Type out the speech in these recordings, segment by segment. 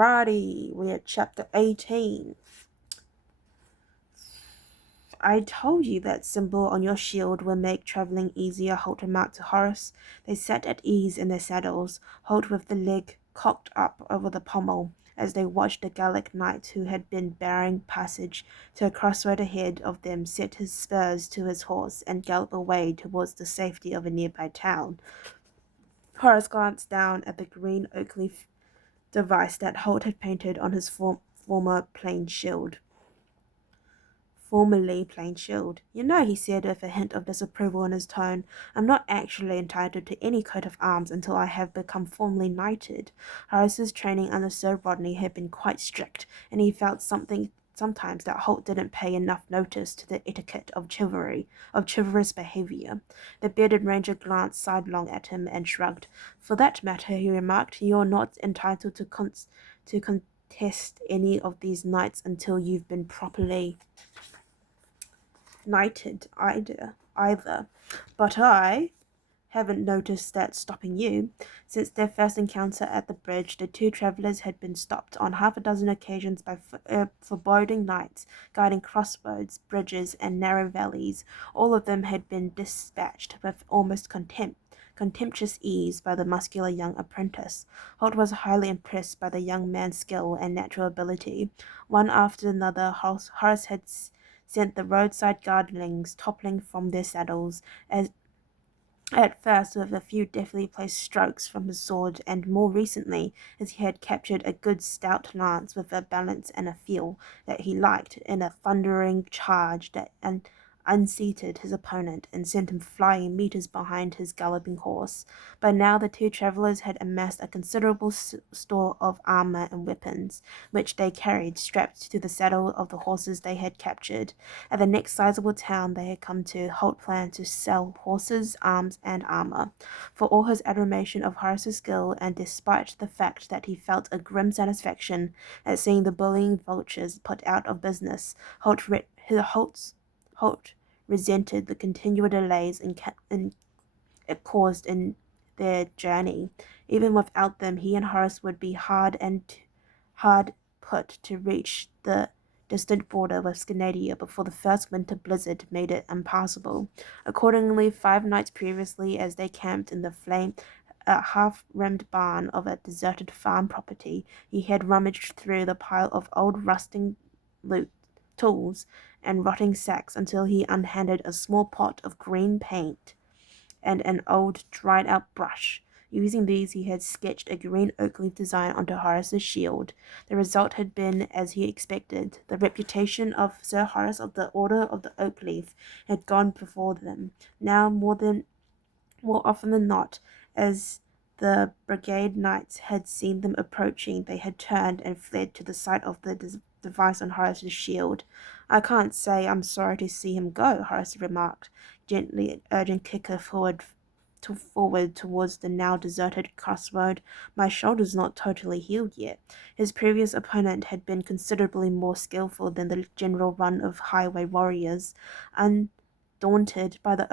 Alrighty, we're at chapter 18. I told you that symbol on your shield will make traveling easier, Holt remarked to Horace. They sat at ease in their saddles, Holt with the leg cocked up over the pommel, as they watched the Gallic knight who had been barring passage to a crossroad ahead of them set his spurs to his horse and gallop away towards the safety of a nearby town. Horace glanced down at the green oak leaf device that Holt had painted on his former plain shield. Formerly plain shield. You know, he said with a hint of disapproval in his tone, I'm not actually entitled to any coat of arms until I have become formally knighted. Horace's training under Sir Rodney had been quite strict, and he felt sometimes that Holt didn't pay enough notice to the etiquette of chivalrous behavior. The bearded ranger glanced sidelong at him and shrugged. For that matter, he remarked, you're not entitled to contest any of these knights until you've been properly knighted either. But I haven't noticed that stopping you. Since their first encounter at the bridge, the two travellers had been stopped on half a dozen occasions by foreboding knights guarding crossroads, bridges, and narrow valleys. All of them had been dispatched with almost contemptuous ease by the muscular young apprentice. Holt was highly impressed by the young man's skill and natural ability. One after another, Horace had sent the roadside guardlings toppling from their saddles, as at first with a few deftly placed strokes from his sword, and more recently as he had captured a good stout lance with a balance and a feel that he liked in a thundering charge that unseated his opponent and sent him flying meters behind his galloping horse. By now the two travellers had amassed a considerable store of armour and weapons, which they carried strapped to the saddle of the horses they had captured. At the next sizable town they had come to, Holt planned to sell horses, arms, and armour. For all his admiration of Horace's skill, and despite the fact that he felt a grim satisfaction at seeing the bullying vultures put out of business, Holt resented the continual delays it caused in their journey. Even without them, he and Horace would be hard put to reach the distant border with Scandinavia before the first winter blizzard made it impassable. Accordingly, 5 nights previously, as they camped in the half-rimmed barn of a deserted farm property, he had rummaged through the pile of old rusting tools and rotting sacks until he unhanded a small pot of green paint and an old dried-out brush. Using these, he had sketched a green oak leaf design onto Horace's shield. The result had been as he expected. The reputation of Sir Horace of the Order of the Oak Leaf had gone before them. Now, more often than not, as the brigade knights had seen them approaching, they had turned and fled to the sight of the device on Horace's shield. I can't say I'm sorry to see him go, Horace remarked, gently urging Kicker forward towards the now deserted crossroad. My shoulder's not totally healed yet. His previous opponent had been considerably more skillful than the general run of highway warriors. Undaunted by the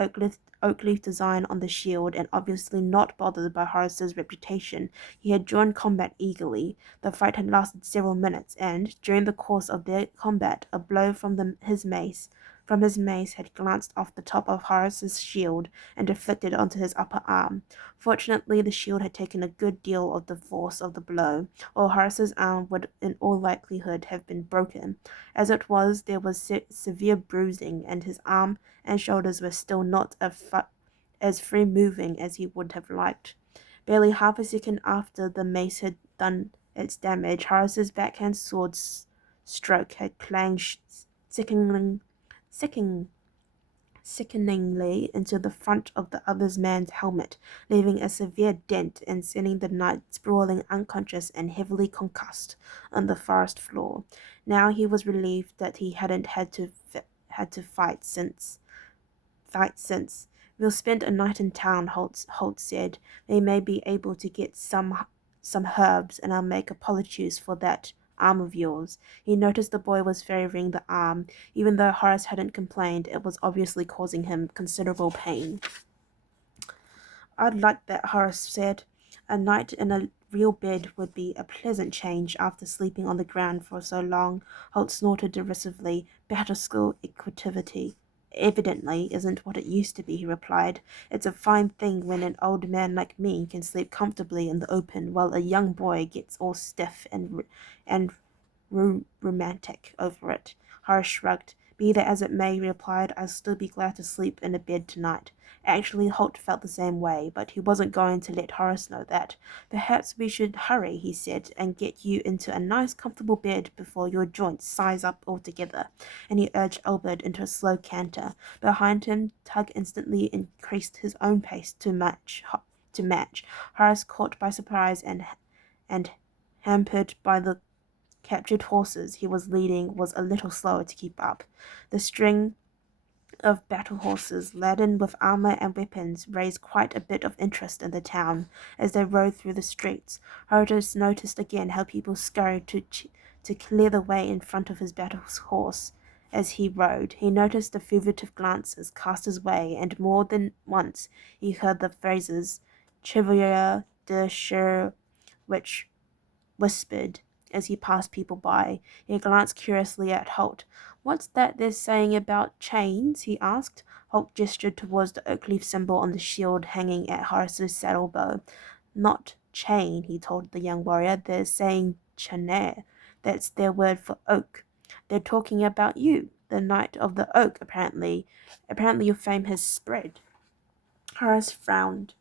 oak leaf design on the shield, and obviously not bothered by Horace's reputation, he had joined combat eagerly. The fight had lasted several minutes, and, during the course of their combat, a blow from his mace had glanced off the top of Horace's shield and deflected onto his upper arm. Fortunately, the shield had taken a good deal of the force of the blow, or Horace's arm would in all likelihood have been broken. As it was, there was severe bruising, and his arm and shoulders were still not as free-moving as he would have liked. Barely half a second after the mace had done its damage, Horace's backhand sword stroke had clanged sickeningly into the front of the other man's helmet, leaving a severe dent and sending the knight sprawling unconscious and heavily concussed on the forest floor. Now he was relieved that he hadn't had to fight since. We'll spend a night in town, Holt said. We may be able to get some herbs, and I'll make a poultice for that arm of yours. He noticed the boy was favoring the arm. Even though Horace hadn't complained, it was obviously causing him considerable pain. I'd like that, Horace said. A night in a real bed would be a pleasant change after sleeping on the ground for so long. Holt snorted derisively. Better school equity evidently isn't what it used to be, he replied. It's a fine thing when an old man like me can sleep comfortably in the open while a young boy gets all stiff and romantic over it. Horace shrugged. Be that as it may, he replied, I'll still be glad to sleep in a bed tonight. Actually, Holt felt the same way, but he wasn't going to let Horace know that. Perhaps we should hurry, he said, and get you into a nice comfortable bed before your joints size up altogether. And he urged Albert into a slow canter. Behind him, Tug instantly increased his own pace to match. Horace, caught by surprise and hampered by the captured horses he was leading, was a little slower to keep up. The string of battle horses laden with armor and weapons raised quite a bit of interest in the town as they rode through the streets. Horace noticed again how people scurried to clear the way in front of his battle horse. As he rode, he noticed the fugitive glances cast his way, and more than once he heard the phrases "Chevalier de Cher," which whispered as he passed people by. He glanced curiously at Holt. What's that they're saying about chains? He asked. Holt gestured towards the oak leaf symbol on the shield hanging at Horace's saddle bow. Not chain, he told the young warrior. They're saying chaner. That's their word for oak. They're talking about you, the Knight of the Oak, apparently. Apparently your fame has spread. Horace frowned.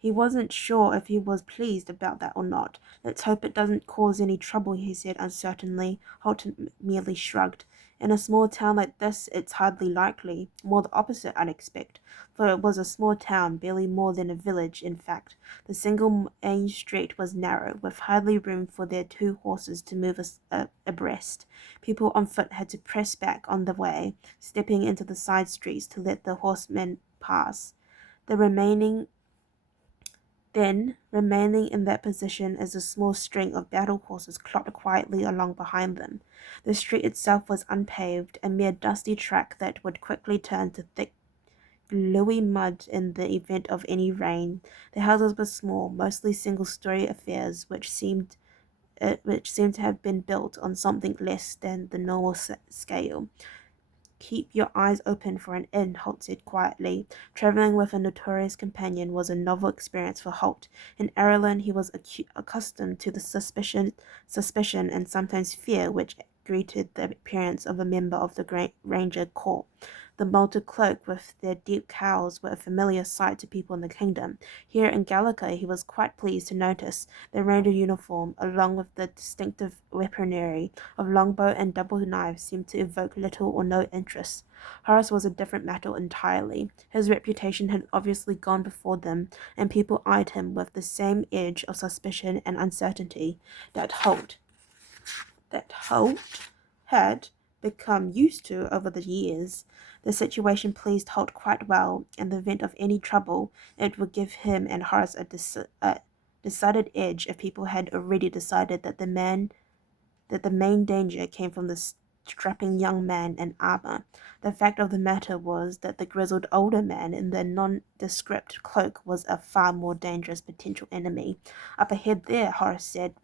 He wasn't sure if he was pleased about that or not. Let's hope it doesn't cause any trouble, he said uncertainly. Holt merely shrugged. In a small town like this, it's hardly likely. More the opposite, I'd expect. For it was a small town, barely more than a village, in fact. The single main street was narrow, with hardly room for their two horses to move abreast. People on foot had to press back on the way, stepping into the side streets to let the horsemen pass. The remaining in that position as a small string of battle horses clopped quietly along behind them. The street itself was unpaved, a mere dusty track that would quickly turn to thick, gluey mud in the event of any rain. The houses were small, mostly single-story affairs, which seemed to have been built on something less than the normal scale. Keep your eyes open for an inn, Holt said quietly. Travelling with a notorious companion was a novel experience for Holt. In Ireland he was accustomed to the suspicion and sometimes fear which greeted the appearance of a member of the Ranger Corps. The malted cloak with their deep cowls were a familiar sight to people in the kingdom. Here in Gallica he was quite pleased to notice the Ranger uniform, along with the distinctive weaponry of longbow and double knives, seemed to evoke little or no interest. Horace was a different matter entirely. His reputation had obviously gone before them, and people eyed him with the same edge of suspicion and uncertainty that Holt had become used to over the years. The situation pleased Holt quite well. In the event of any trouble, it would give him and Horace a decided edge if people had already decided that the main danger came from the strapping young man in armor. The fact of the matter was that the grizzled older man in the nondescript cloak was a far more dangerous potential enemy. Up ahead there, Horace said,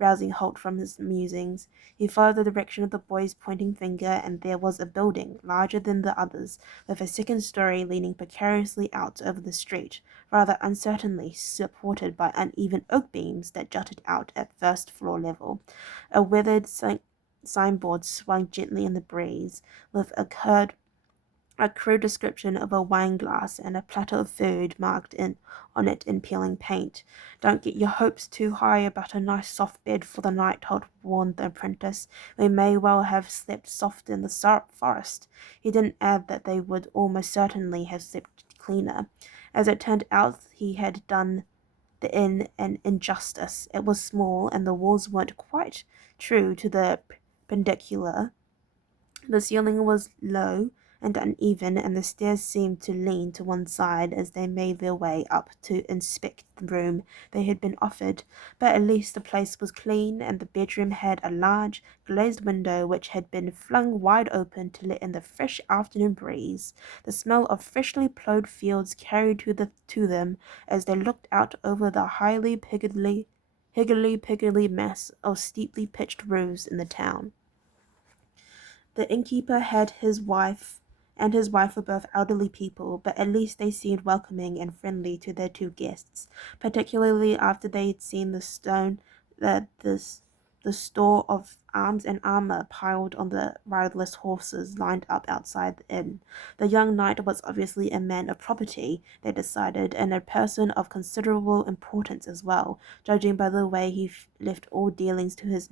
rousing Holt from his musings. He followed the direction of the boy's pointing finger, and there was a building, larger than the others, with a second story leaning precariously out over the street, rather uncertainly supported by uneven oak beams that jutted out at first floor level. A weathered signboard swung gently in the breeze, with a crude description of a wine glass and a platter of food marked on it in peeling paint. Don't get your hopes too high about a nice soft bed for the night, Holt warned the apprentice. We may well have slept soft in the forest. He didn't add that they would almost certainly have slept cleaner. As it turned out, he had done the inn an injustice. It was small, and the walls weren't quite true to the perpendicular. The ceiling was low, and uneven, and the stairs seemed to lean to one side as they made their way up to inspect the room they had been offered. But at least the place was clean, and the bedroom had a large glazed window which had been flung wide open to let in the fresh afternoon breeze. The smell of freshly plowed fields carried to them as they looked out over the higgledy-piggledy mass of steeply pitched roofs in the town. The innkeeper had his wife were both elderly people, but at least they seemed welcoming and friendly to their two guests, particularly after they had seen the store of arms and armor piled on the riderless horses lined up outside the inn. The young knight was obviously a man of property, they decided, and a person of considerable importance as well, judging by the way he left all dealings to his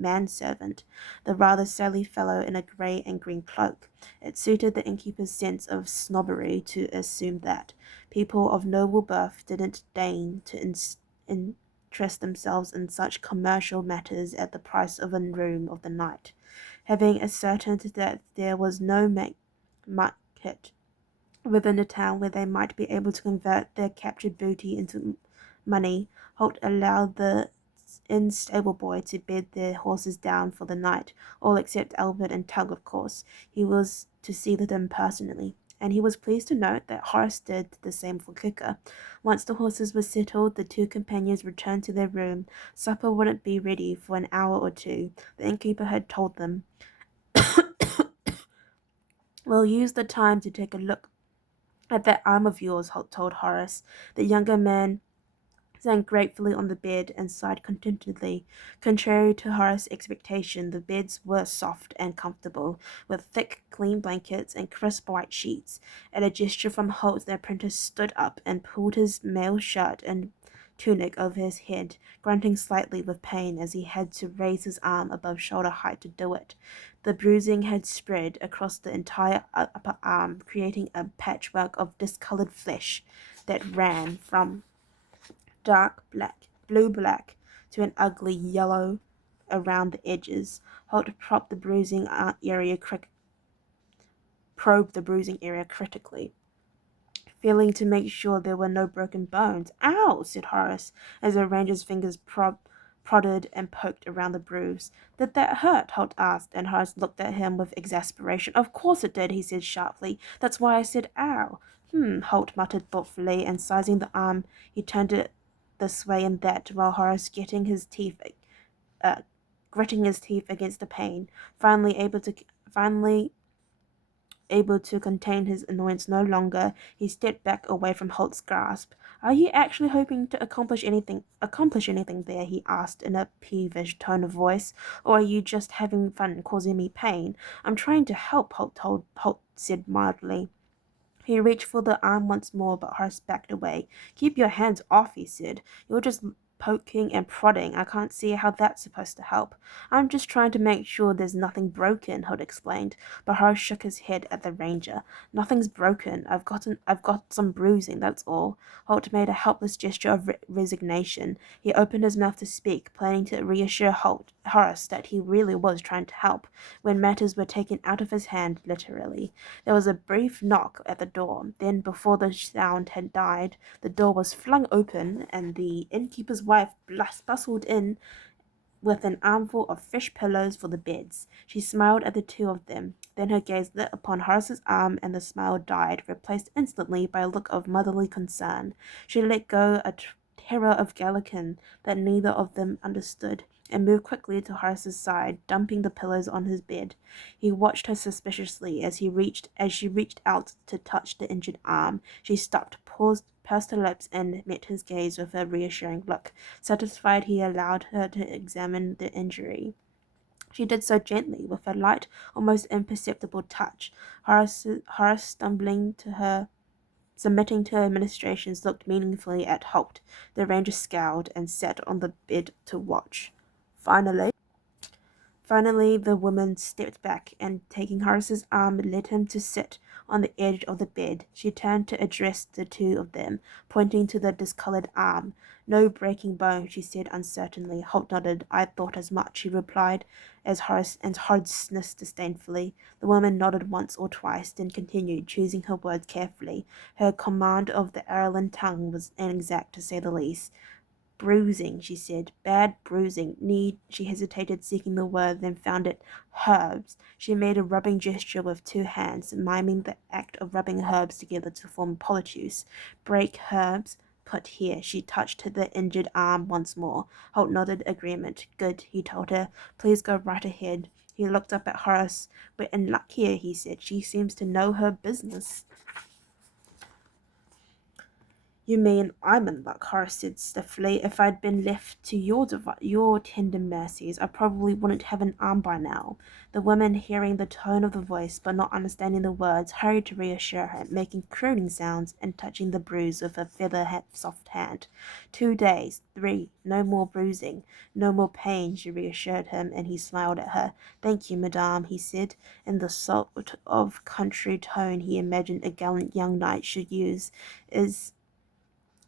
manservant, the rather surly fellow in a grey and green cloak. It suited the innkeeper's sense of snobbery to assume that people of noble birth didn't deign to interest themselves in such commercial matters at the price of a room of the night. Having ascertained that there was no market within the town where they might be able to convert their captured booty into money, Holt allowed the inn stable boy to bed their horses down for the night, all except Albert and Tug, of course. He was to see them personally, and he was pleased to note that Horace did the same for Kicker. Once the horses were settled, the two companions returned to their room. Supper wouldn't be ready for an hour or two, the innkeeper had told them. We'll use the time to take a look at that arm of yours, Holt told Horace. The younger man sank gratefully on the bed and sighed contentedly. Contrary to Horace's expectation, the beds were soft and comfortable, with thick, clean blankets and crisp white sheets. At a gesture from Holt, the apprentice stood up and pulled his mail shirt and tunic over his head, grunting slightly with pain as he had to raise his arm above shoulder height to do it. The bruising had spread across the entire upper arm, creating a patchwork of discolored flesh that ran from dark blue-black, to an ugly yellow around the edges. Holt probed the bruising area critically, feeling to make sure there were no broken bones. "Ow!" said Horace, as the ranger's fingers prodded and poked around the bruise. "Did that hurt?" Holt asked, and Horace looked at him with exasperation. "Of course it did," he said sharply. "That's why I said ow." Holt muttered thoughtfully, and sizing the arm, he turned it this way and that, while Horace gritting his teeth against the pain, finally able to contain his annoyance no longer, he stepped back away from Holt's grasp. "Are you actually hoping to accomplish anything there?" he asked in a peevish tone of voice. "Or are you just having fun causing me pain?" "I'm trying to help," Holt said mildly. He reached for the arm once more, but Horace backed away. "Keep your hands off," he said. "You're just poking and prodding. I can't see how that's supposed to help." "I'm just trying to make sure there's nothing broken," Holt explained, but Horace shook his head at the ranger. "Nothing's broken. I've got some bruising, that's all." Holt made a helpless gesture of resignation. He opened his mouth to speak, planning to reassure Horace that he really was trying to help, when matters were taken out of his hand, literally. There was a brief knock at the door. Then, before the sound had died, the door was flung open, and the innkeeper's wife bustled in with an armful of fresh pillows for the beds. She smiled at the two of them. Then her gaze lit upon Horace's arm, and the smile died, replaced instantly by a look of motherly concern. She let go a terror of Gallican that neither of them understood, and moved quickly to Horace's side, dumping the pillows on his bed. He watched her suspiciously as she reached out to touch the injured arm. She stopped, pursed her lips, and met his gaze with a reassuring look. Satisfied, he allowed her to examine the injury. She did so gently, with a light, almost imperceptible touch. Horace, submitting to her administrations, looked meaningfully at Holt. The ranger scowled and sat on the bed to watch. Finally, the woman stepped back and, taking Horace's arm, led him to sit on the edge of the bed. She turned to address the two of them, pointing to the discolored arm. "No breaking bone," she said uncertainly. Holt nodded. "I thought as much," he replied, as Horace sniffed disdainfully. The woman nodded once or twice, then continued, choosing her words carefully. Her command of the Ireland tongue was inexact, to say the least. "Bruising," she said. "Bad bruising. She hesitated, seeking the word, then found it. "Herbs." She made a rubbing gesture with two hands, miming the act of rubbing herbs together to form poultice. "Break herbs. Put here." She touched the injured arm once more. Holt nodded agreement. "Good," he told her. "Please go right ahead." He looked up at Horace. "We're in luck here," he said. "She seems to know her business." "You mean I'm in luck," Horace said stiffly. "If I'd been left to your tender mercies, I probably wouldn't have an arm by now." The woman, hearing the tone of the voice but not understanding the words, hurried to reassure her, making crooning sounds and touching the bruise with a soft hand. 2 days, 3, no more bruising, no more pain, she reassured him, and he smiled at her. "Thank you, madame," he said, in the sort of country tone he imagined a gallant young knight should use.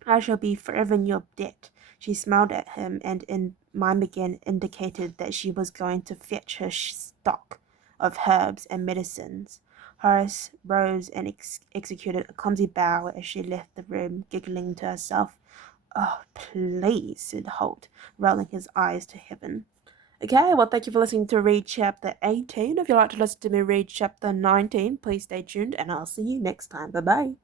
"I shall be forever in your debt." She smiled at him, and in mime again indicated that she was going to fetch her stock of herbs and medicines. Horace rose and executed a clumsy bow as she left the room, giggling to herself. "Oh, please," said Holt, rolling his eyes to heaven. Okay, well, thank you for listening to Read Chapter 18. If you'd like to listen to me read Chapter 19, please stay tuned, and I'll see you next time. Bye-bye.